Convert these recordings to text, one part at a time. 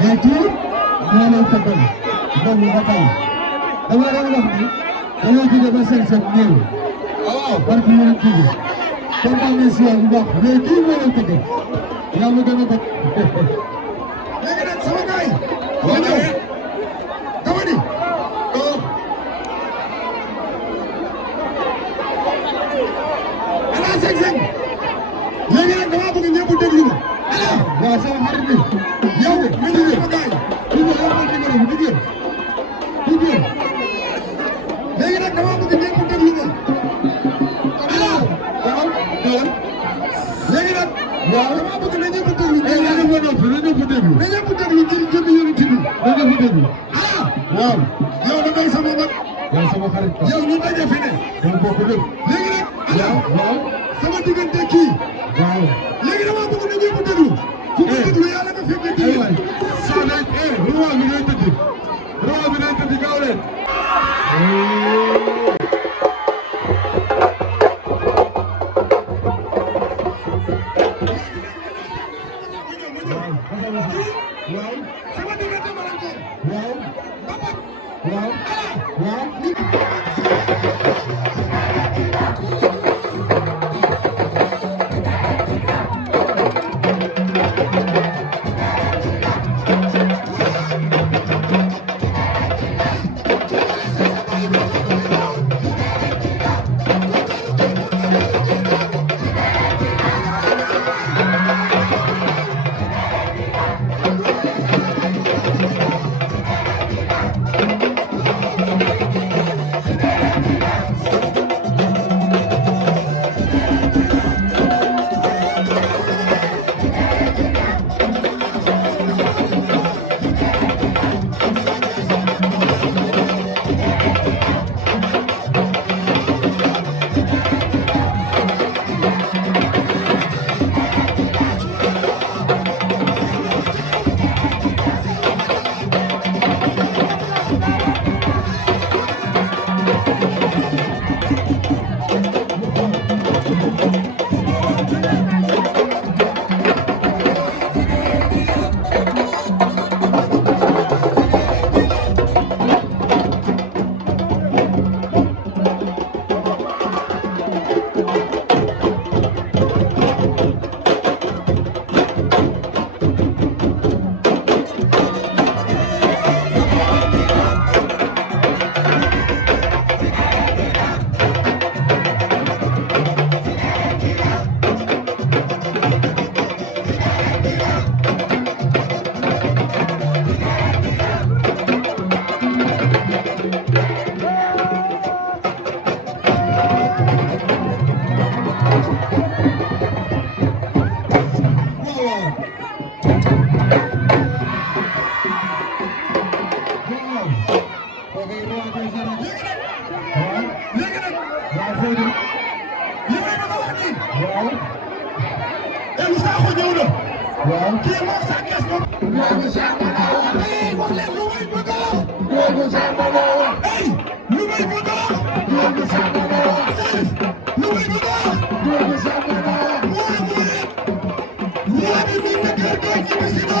mais tuuti moo lay tëggal loolu ba tey dama doon wax ni dañoo jóge ba seen seen néew waaw parce que yéen a tuuti kontaan nañ si yow bu baax mais kii moo lay tëggal yaa ma gën a bëgg léegi nag sama gars yi waa ñëw dama ni ala seng seng léegi nag dama bëgg ñëpp déglu ma ala waaw sama xarit bi yow mi ngi sama gars yi tuuti yow ma numéro bi déglu tuuti léegi nag dama bëgg ñëpp déglu ma ala waaw léegi nag waaw dama bëgg na ñëpp déglu na ñëpp déglu na ñëpp déglu ngir jëm yonent bi na ñëpp déglu ala waaw yow da ngay sama mag yow sama xarit yow ñu daje fi ne yow bokk lépp léegi nag ala waaw sama diggante kii waaw léegi dama bëgg na ñëpp déglu ku ko déglu yàlla nga fekk kii waay saa day roi bi day tëdd roi bi day tëdd gaaw leen waaw sama diggante Malanteer waaw waaw waaw waaw. Elou Sakho ñëw na. waaw kii moom sa kees moom. Ndiogu Samba la wax. wax leen lu may bëgg a wax. Ndiogu Samba la wax. lu may bëgg a wax. Ndiogu Samba la wax. lu may bëgg a wax. Ndiogu Samba la wax. roi bi mi ngi kër ga ñibbi si na.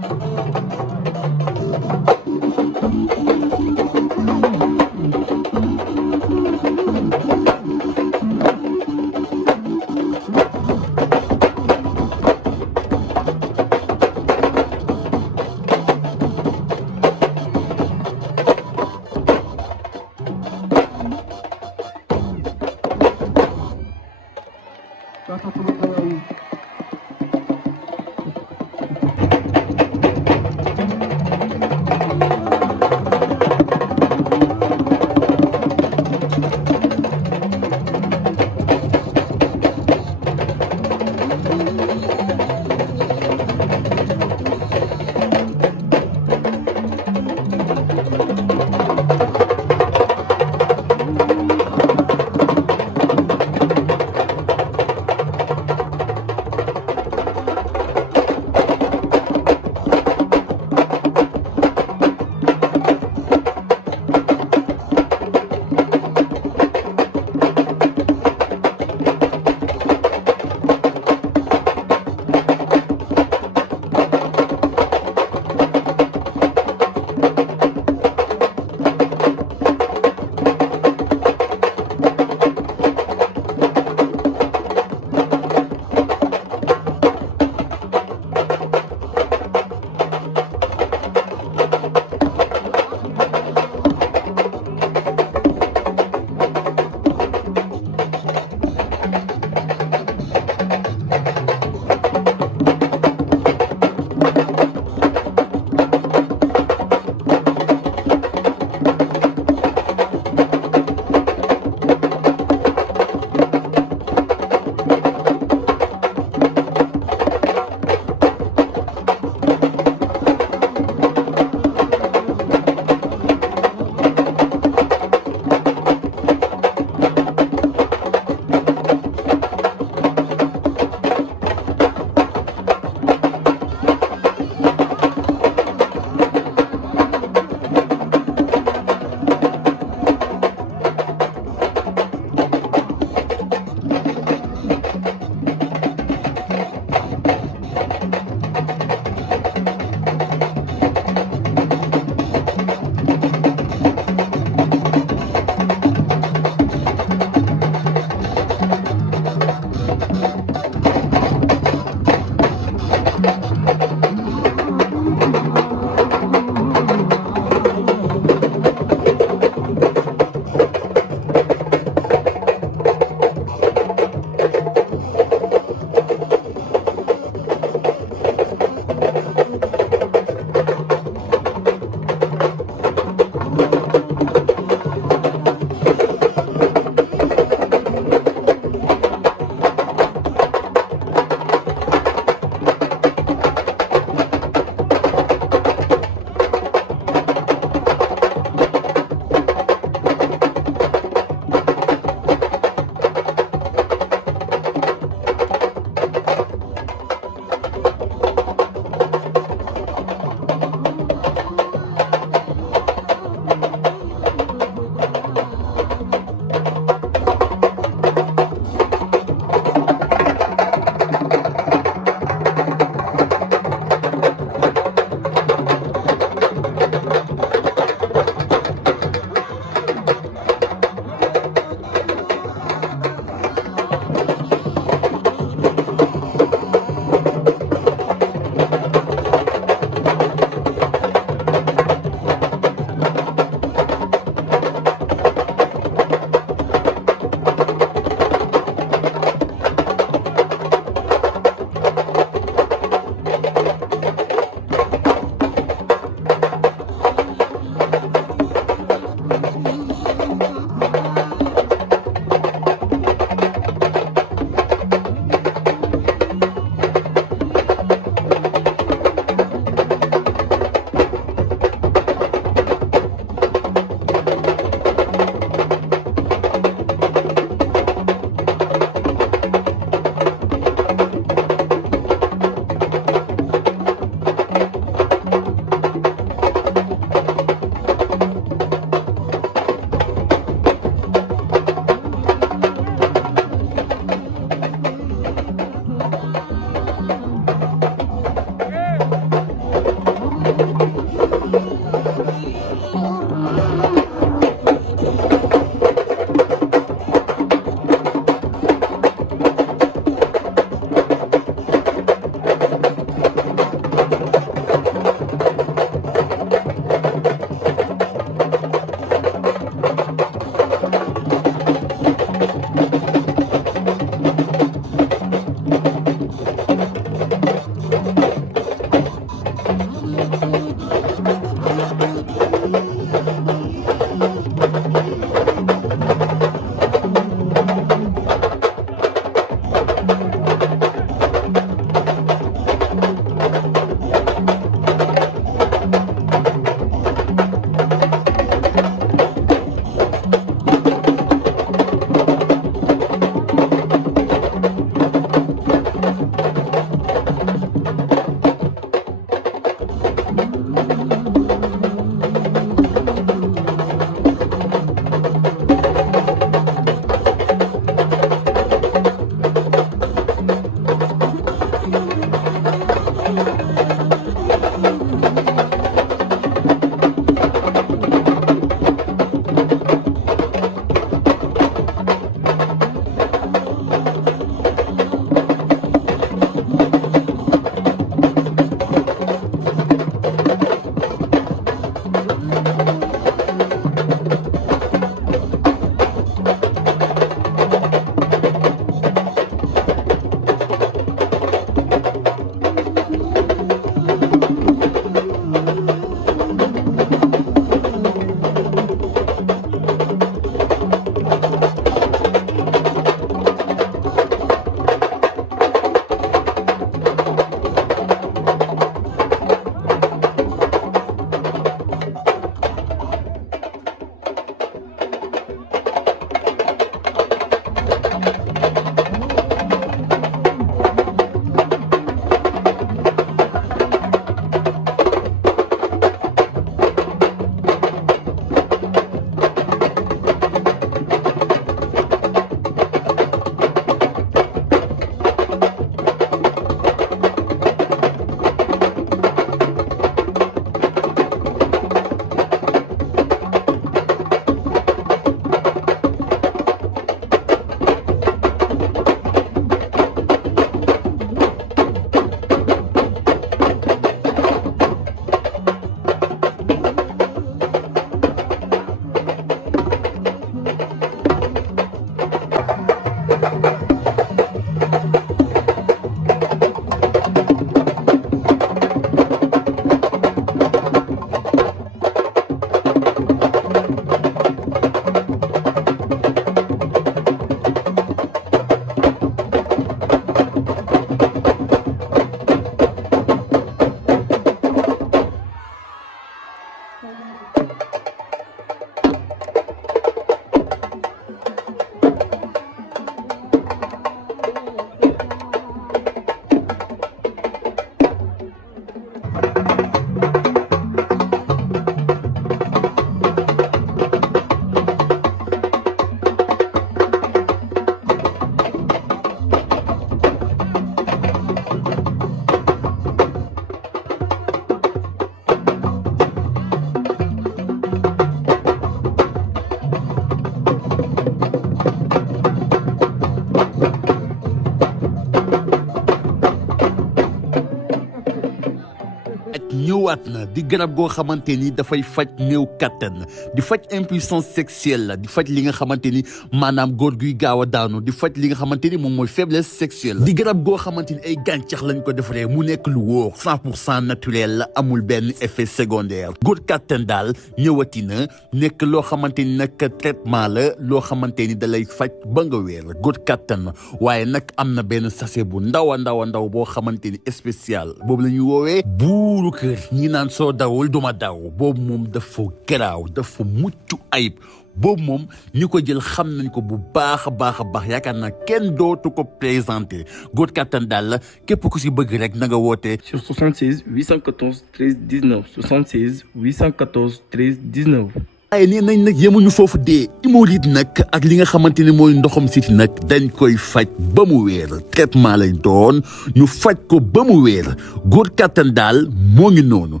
ñëwaat na di garab goo xamante ni dafay faj néew kattan di faj impuissance sexuelle di faj li nga xamante ni maanaam góor guy gaaw a daanu di faj li nga xamante ni moom mooy faiblesse sexuelle di garab goo xamante ni ay gàncax lañ ko defaree mu nekk lu wóor 100% naturel la amul benn effet secondaire góor kattan daal ñëwati na nekk loo xamante ni nag traitement la loo xamante ni da lay faj ba nga wéer góor kattan waaye nag am na benn sachet bu ndaw a ndaw boo xamante ni spécial boobu la ñuy woowee buuru kër ñi naan soo dawul duma daw boobu moom dafa garaaw dafa mucc ayib boobu moom ñi ko jël xam nañ ko bu baax a baax yaakaar naa kenn dootu ko présenté góor kattan daal la képp ku si bëgg rek na nga woote sur 76 814 13 19 76 814 13 19. waaye nee nañ nag yemuñu foofu dee hémorroïde nag ak li nga xamante ni mooy ndoxam siti nag dañ koy faj ba mu wéer traitement lañ doon ñu faj ko ba mu wéer góor kattan daal moo ngi noonu